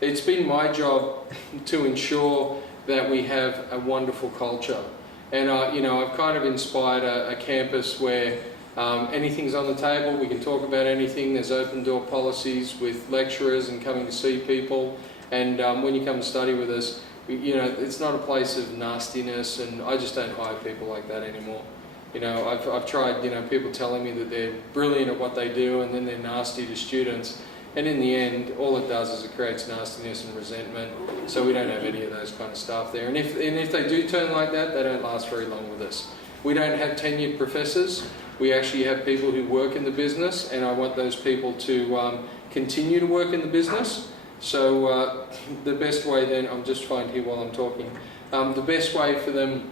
it's been my job to ensure that we have a wonderful culture. And you know, I've kind of inspired a campus where anything's on the table, we can talk about anything. There's open door policies with lecturers and coming to see people. And when you come to study with us, you know, it's not a place of nastiness, and I just don't hire people like that anymore. You know, I've tried, you know, people telling me that they're brilliant at what they do and then they're nasty to students. And in the end, all it does is it creates nastiness and resentment. So we don't have any of those kind of staff there. And if they do turn like that, they don't last very long with us. We don't have tenured professors. We actually have people who work in the business, and I want those people to continue to work in the business. So the best way then, I'm just trying here while I'm talking, the best way for them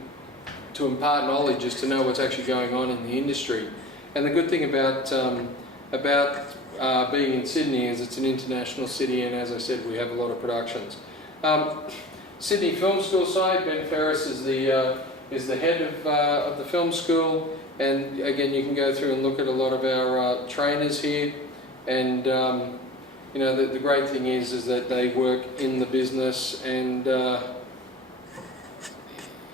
to impart knowledge is to know what's actually going on in the industry. And the good thing about being in Sydney is it's an international city, and as I said, we have a lot of productions. Sydney Film School side, Ben Ferris is the head of the film school, and again you can go through and look at a lot of our trainers here, and you know, the great thing is that they work in the business, and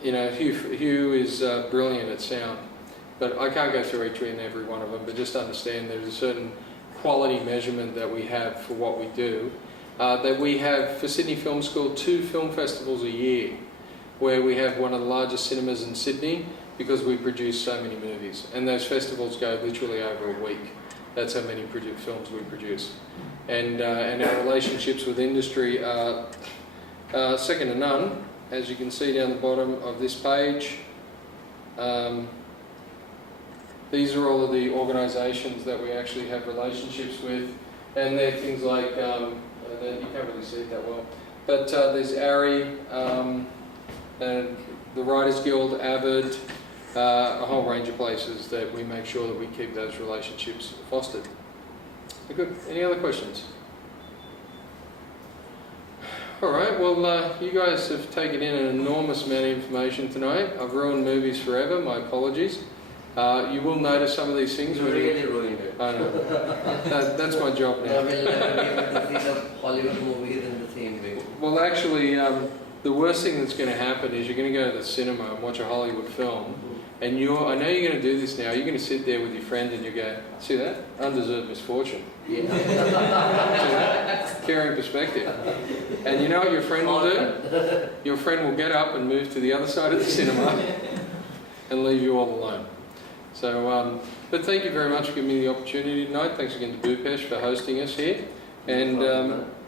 you know, Hugh is brilliant at sound, but I can't go through each and every one of them, but just understand there's a certain quality measurement that we have for what we do. That we have, for Sydney Film School, 2 film festivals a year, where we have one of the largest cinemas in Sydney because we produce so many movies, and those festivals go literally over a week. That's how many films we produce. And our relationships with industry are second to none, as you can see down the bottom of this page. These are all of the organisations that we actually have relationships with, and they're things like, you can't really see it that well, but there's ARI, and the Writers Guild, Avid, a whole range of places that we make sure that we keep those relationships fostered. Good. Any other questions? Alright, well you guys have taken in an enormous amount of information tonight. I've ruined movies forever, my apologies. You will notice some of these things. You really ruined it. I know. That's my job now. I will never be able to see the Hollywood movies in the same way. Well actually, the worst thing that's going to happen is you're going to go to the cinema and watch a Hollywood film, and I know you're going to do this now, you're going to sit there with your friend and you go, see that? Undeserved misfortune. Yeah. See that? Caring perspective. And you know what your friend will do? Your friend will get up and move to the other side of the cinema and leave you all alone. So, but thank you very much for giving me the opportunity tonight. Thanks again to Bhupesh for hosting us here. And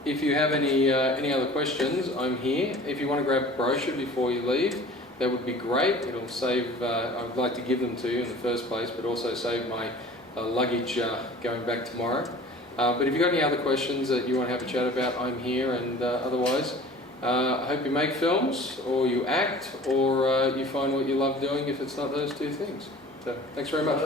if you have any other questions, I'm here. If you want to grab a brochure before you leave, that would be great. It'll save, I would like to give them to you in the first place, but also save my luggage going back tomorrow. But if you've got any other questions that you want to have a chat about, I'm here. And otherwise, I hope you make films, or you act, or you find what you love doing if it's not those 2 things. So, thanks very much.